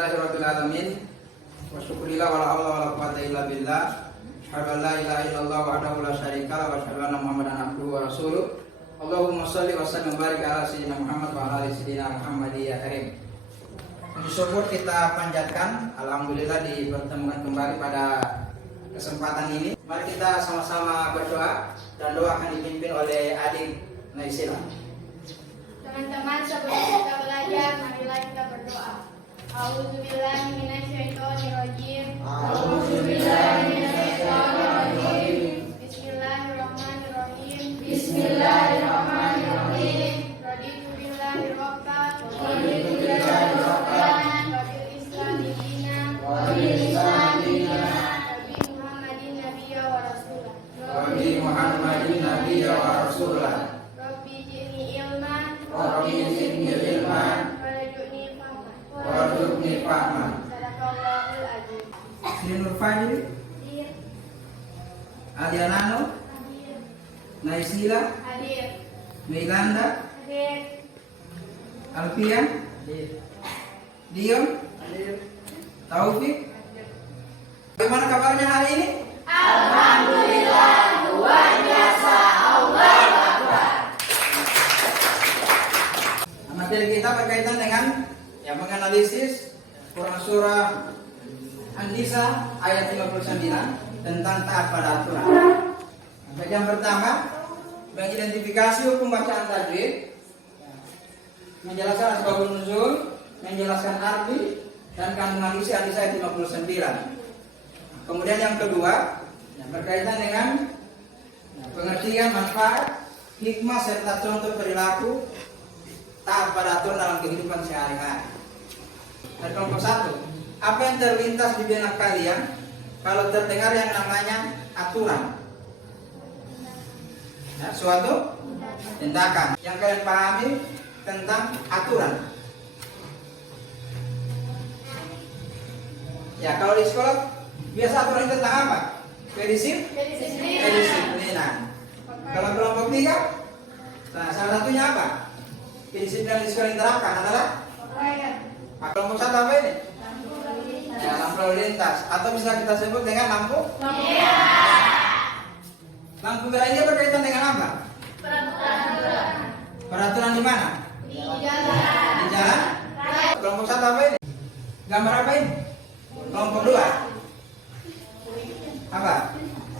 Alhamdulillahirabbil alamin. Wa syukurillah wala haula wala quwwata illa billah. Asyhadu an la ilaha illallah wahdahu la syarika lahu wa asyhadu anna Muhammadan abduhu wa rasuluh. Allahumma shalli wa sallim wa barik ala sayyidina Muhammad wa ala ali sayyidina Muhammad ya karim. Puji syukur kita panjatkan, alhamdulillah dipertemukan kembali pada kesempatan ini. Mari kita sama-sama berdoa dan doa akan dipimpin oleh adik Naisila. Teman-teman, sebelum kita belajar, marilah kita berdoa. A'udzubillahi minasyaitonirrajim. Bismillahirrahmanirrahim. Bismillahirrahmanirrahim. Raditu billahi rabban. Wabil islami dinan. Nabi Muhammadin nabiyya wa rasulah. Rabbi zidni ilman. Warzuqni fahman. Sadaqallahul azim. Sri Nur Fadil, Adianano, Naisila, Hadir. Meilanda, Hadir. Alfian, Dion, Taufik. Bagaimana kabarnya hari ini? Alhamdulillah, luar biasa. Allahu Akbar. Materi kita berkaitan dengan yang menganalisis Quran surah An-Nisa ayat 59 tentang taat pada aturan. Bagian pertama mengidentifikasi hukum bacaan tajwid, menjelaskan asbabun nuzul, menjelaskan arti dan kandungan isi hadis ayat 59. Kemudian yang kedua berkaitan dengan pengertian manfaat, hikmah serta contoh perilaku taat pada aturan dalam kehidupan sehari-hari. Dan kelompok satu, apa yang terlintas di benak kalian kalau terdengar yang namanya aturan? Ya, suatu tindakan yang kalian pahami tentang aturan. Ya, kalau di sekolah biasa aturan itu tentang apa? Kedisiplinan. Kalau kelompok tiga, nah salah satunya apa? Kedisiplinan di sekolah diterapkan adalah kelompok satu apa ini? Ya, lampu lalu lintas atau bisa kita sebut dengan lampu merah. Lampu merah ini berkaitan dengan apa? Peraturan di mana? Di jalan. Di jalan. Kelompok satu apa ini? Gambar apa ini? Kelompok dua apa?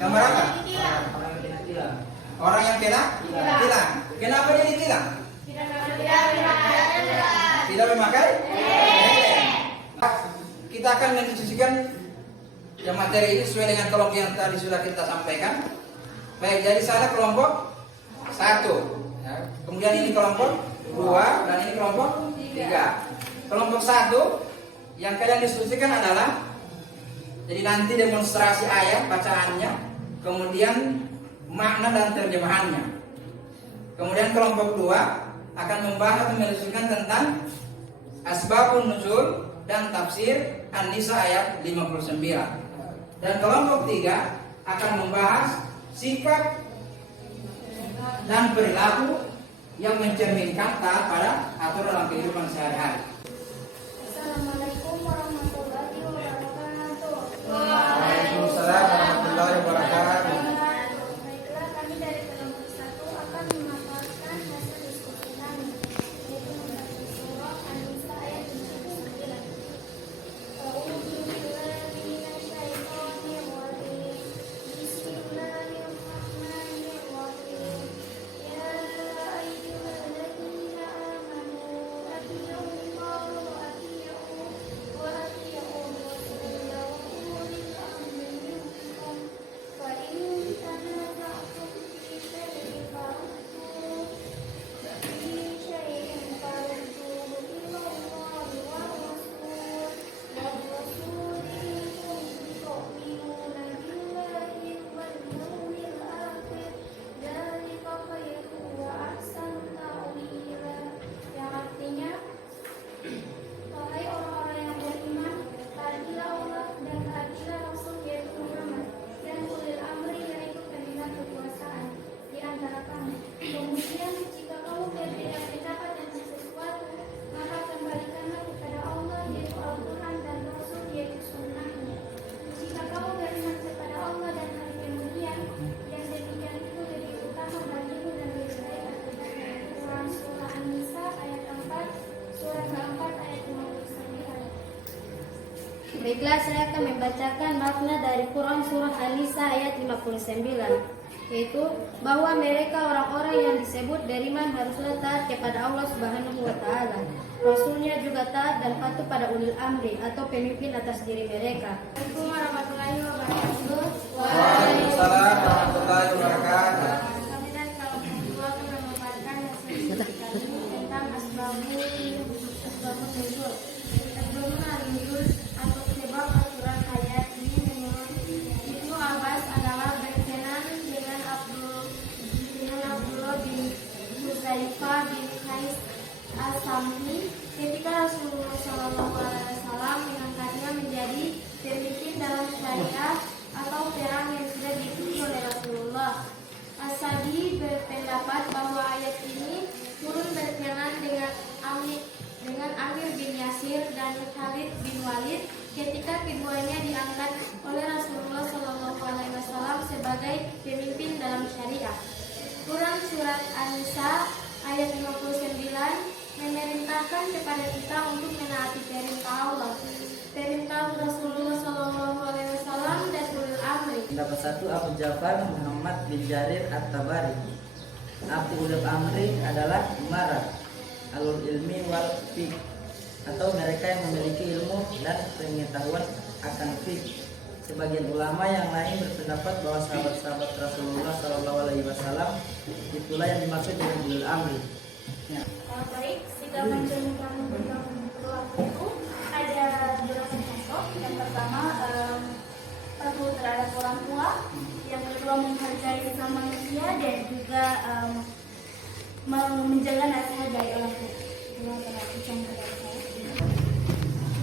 Gambar apa? Orang yang tilang. Kenapa dia ditilang? Tidak memakai helm. Kita akan mendiskusikan yang materi ini sesuai dengan kelompok yang tadi sudah kita sampaikan. Baik, jadi saya kelompok satu, ya. Kemudian ini kelompok dua dan ini kelompok tiga. Kelompok satu yang kalian diskusikan adalah jadi nanti demonstrasi ayat bacaannya, kemudian makna dan terjemahannya. Kemudian kelompok dua akan membahas dan mendiskusikan tentang asbabun nuzul dan tafsir An-Nisa ayat 59. Dan kelompok tiga akan membahas sikap dan perilaku yang mencerminkan taat pada aturan dalam kehidupan sehari-hari. Assalamualaikum warahmatullahi wabarakatuh. Waalaikumsalam warahmatullahi wabarakatuh. Baiklah, kami dari kelompok 1 akan memaparkan hasil diskusi kami, yaitu membaca surah An-Nisa ayat 59. A'udzubillahi minasyaitonirrajim. Bismillahirrahmanirrahim. Ya ayyuhalladzina amanu Baiklah, saya akan membacakan makna dari Quran Surah An-Nisa ayat 59, yaitu bahwa mereka orang-orang yang disebut beriman haruslah taat kepada Allah Subhanahu wa Ta'ala. Rasulnya juga taat dan patuh pada ulil amri atau pemimpin atas diri mereka. Assalamualaikum warahmatullahi wabarakatuh. Waalaikumsalam warahmatullahi wabarakatuh. Kami dari kelompok 2 akan memaparkan hasil kami tentang asbabun nuzul. Asbabun nuzul atau sebab aturan ayat ini menurut Ibnu Abbas adalah berkenan dengan Abdullah bin Huzaifah bin Qais As-Sam'i ketika Rasulullah SAW mengangkatnya menjadi pemimpin dalam syariah atau perang yang sudah diikuti oleh Rasulullah. As-Sadi berpendapat bahwa ayat ini turun berkenaan dengan Amir bin Yasir dan Khalid bin Walid ketika keduanya diangkat oleh Rasulullah SAW sebagai pemimpin dalam syariah. Quran surat An-Nisa ayat 59 memerintahkan kepada kita untuk menaati perintah Allah, perintah Rasulullah SAW dan ulil amri. Pendapat satu, Abu Ja'far Muhammad bin Jarir At-Tabari. Abu ulil amri adalah umara, alul ilmi wal fiqh, atau mereka yang memiliki ilmu dan pengetahuan akan fiqh. Sebagian ulama yang lain berpendapat bahwa sahabat-sahabat Rasulullah SAW itulah yang dimaksud dengan ulil amri. Baik, sikap menjalankan berlaku itu ada beberapa contoh. Yang pertama, patuh terhadap orang tua. Yang kedua, menghargai sesama manusia dan juga menjaga nasihat dari orang tua.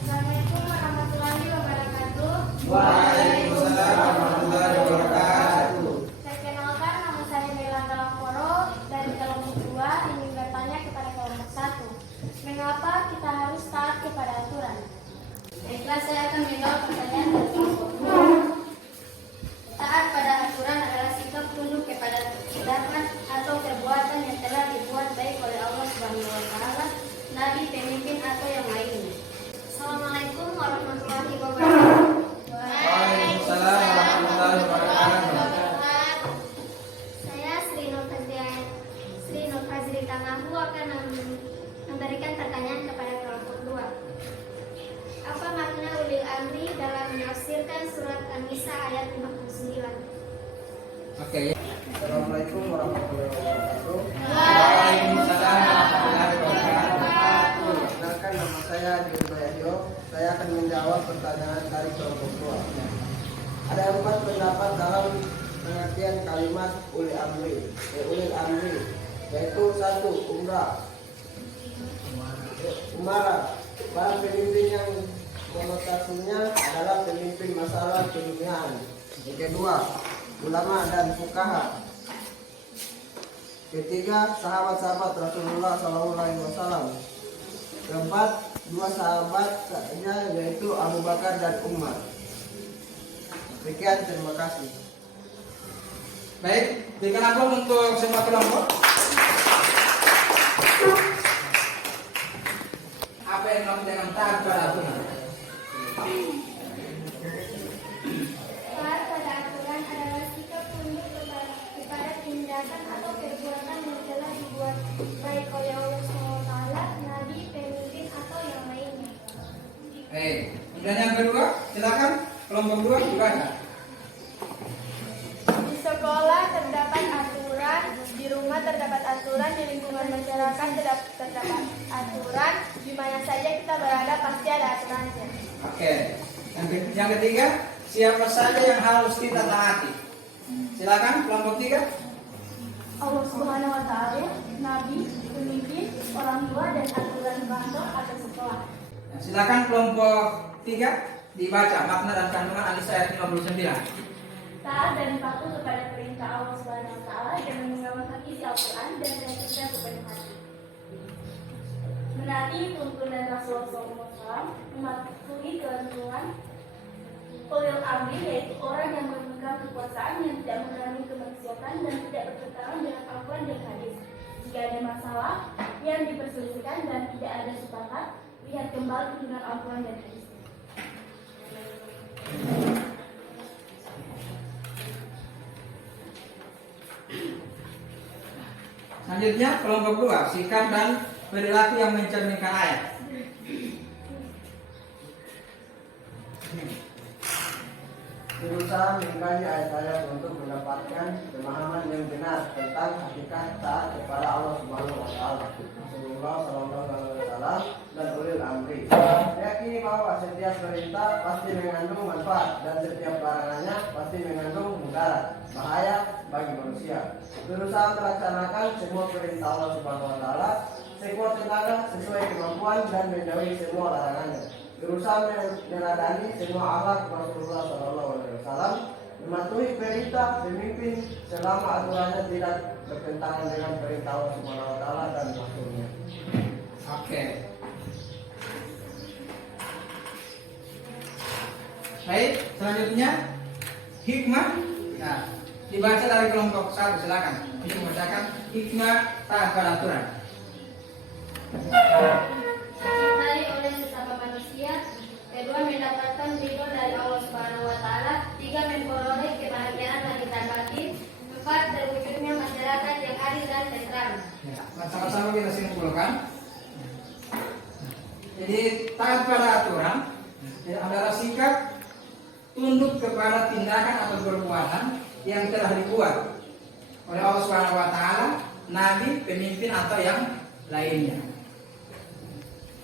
Assalamualaikum warahmatullahi wabarakatuh. Waalaikumsalam warahmatullahi wabarakatuh. Perkenalkan, nama saya Bella Galangkoro dari kelompok 2 ingin bertanya kepada kelompok 1. Mengapa kita harus taat kepada aturan? Baiklah, saya akan menjawab pertanyaan dari kelompok 2. Taat pada aturan adalah sikap tunduk kepada tindakan atau perbuatan yang telah dibuat baik oleh Allah Subhanahu wa Ta'ala, nabi, pemimpin atau yang lainnya. Assalamualaikum warahmatullahi wabarakatuh. Waalaikumsalam warahmatullahi wabarakatuh. Saya Sri Nur Fazri Tanahu akan memberikan pertanyaan kepada kelompok 2. Apa makna ulil amri dalam menafsirkan surat An-Nisa ayat 59? Oke. Assalamualaikum warahmatullahi wabarakatuh. Waalaikumsalam warahmatullahi wabarakatuh. Perkenalkan, nama saya Dion Bayahyo. Saya akan menjawab pertanyaan dari kelompok 2. Ada 4 pendapat dalam pengertian kalimat ulil amri, yaitu 1. Umara, para pemimpin yang konotasinya adalah pemimpin masalah keduniaan. Yang kedua, ulama dan fuqaha. Ketiga, sahabat-sahabat Rasulullah SAW. Keempat, 2 sahabat saja, yaitu Abu Bakar dan Umar. Sekian, terima kasih. Baik, berikan aplaus untuk semua kelompok. Apa yang kamu dengan taat pada aturan? Taat pada aturan adalah sikap tunduk kepada tindakan atau perbuatan yang telah dibuat baik oleh Allah SWT, nabi, pemimpin atau yang lainnya. Baik, dan yang kedua, silakan kelompok 2 dibaca. Di sekolah terdapat aturan, di rumah terdapat aturan, di lingkungan masyarakat terdapat aturan, di mana saja kita berada pasti ada aturannya. Oke. Yang ketiga, siapa saja yang harus kita taati? Silakan kelompok 3. Allah Subhanahu wa Ta'ala, nabi, pemimpin, orang tua, dan aturan kantor atau sekolah. Nah, silakan kelompok 3 dibaca makna dan kandungan An-Nisa ayat 59. Taat dan patuh kepada perintah Allah Subhanahu wa Ta'ala dengan mengamalkan isi Al-Quran dan meyakinkan kepada hati. Menaati tuntunan Rasulullah SAW, mematuhi ketentuan ulil amri, yaitu orang yang memegang kekuasaan yang tidak mengalami kemaksiatan dan tidak bertentangan dengan Al-Quran dan hadis. Jika ada masalah yang diperselisihkan dan tidak ada sepakat, lihat kembali dengan Al-Quran dan hadis. Selanjutnya kelompok 2, sikap dan perilaku yang mencerminkan ayat. Berusaha mengkaji ayat-ayat untuk mendapatkan pemahaman yang benar tentang hakikat taat kepada Allah Subhanahu wa taala, Rasulullah sallallahu alaihi wasallam dan ulil amri. Meyakini bahwa setiap perintah pasti mengandung manfaat dan setiap larangannya pasti mengandung mudarat, bahaya bagi manusia. Berusaha melaksanakan semua perintah Allah Subhanahu wa taala sekuat tenaga sesuai kemampuan dan menjauhi semua larangannya. Berusaha meneladani semua akhlak Rasulullah SAW, mematuhi perintah pemimpin selama aturannya tidak bertentangan dengan perintah Allah Subhanahu wa taala dan Rasulnya. Oke. Baik, selanjutnya hikmah. Nah, dibaca dari kelompok 1, silakan. Ini membacakan hikmah taat pada aturan. Dicintai oleh sesama manusia. Kedua, mendapatkan ridho dari Allah Subhanahu wa taala. 3, memperoleh kebahagiaan lahir dan batin. 4, terwujudnya masyarakat yang adil dan tentram. Ya, sama-sama kita simpulkan. Jadi taat pada aturan adalah sikap tunduk kepada tindakan atau perbuatan yang telah dibuat oleh Allah Subhanahu wa taala, nabi, pemimpin atau yang lainnya.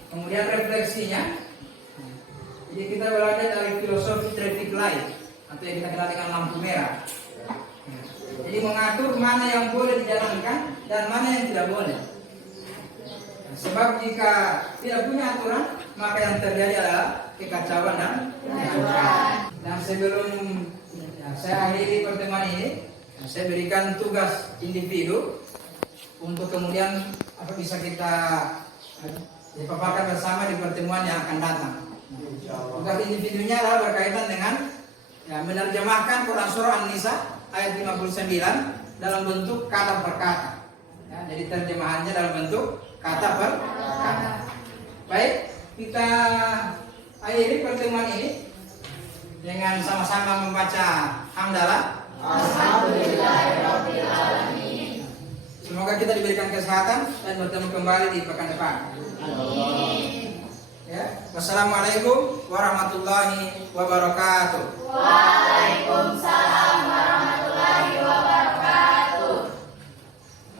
Kemudian refleksinya, jadi kita belajar dari filosofi traffic light atau yang kita kenal dengan lampu merah. Jadi mengatur mana yang boleh dijalankan dan mana yang tidak boleh. Sebab jika tidak punya aturan, maka yang terjadi adalah kekacauan dan kekacauan. Dan sebelum saya akhiri pertemuan ini, saya berikan tugas individu untuk kemudian bisa kita dipaparkan bersama di pertemuan yang akan datang. Tugas individunya adalah berkaitan dengan menerjemahkan Quran Surah An-Nisa ayat 59 dalam bentuk kata per kata. Ya, jadi terjemahannya dalam bentuk kata per kata. Baik, kita akhiri pertemuan ini dengan sama-sama membaca hamdalah. Alhamdulillahirobbilalamin. Semoga kita diberikan kesehatan dan bertemu kembali di pekan depan. Ya, wassalamualaikum warahmatullahi wabarakatuh. Waalaikumsalam.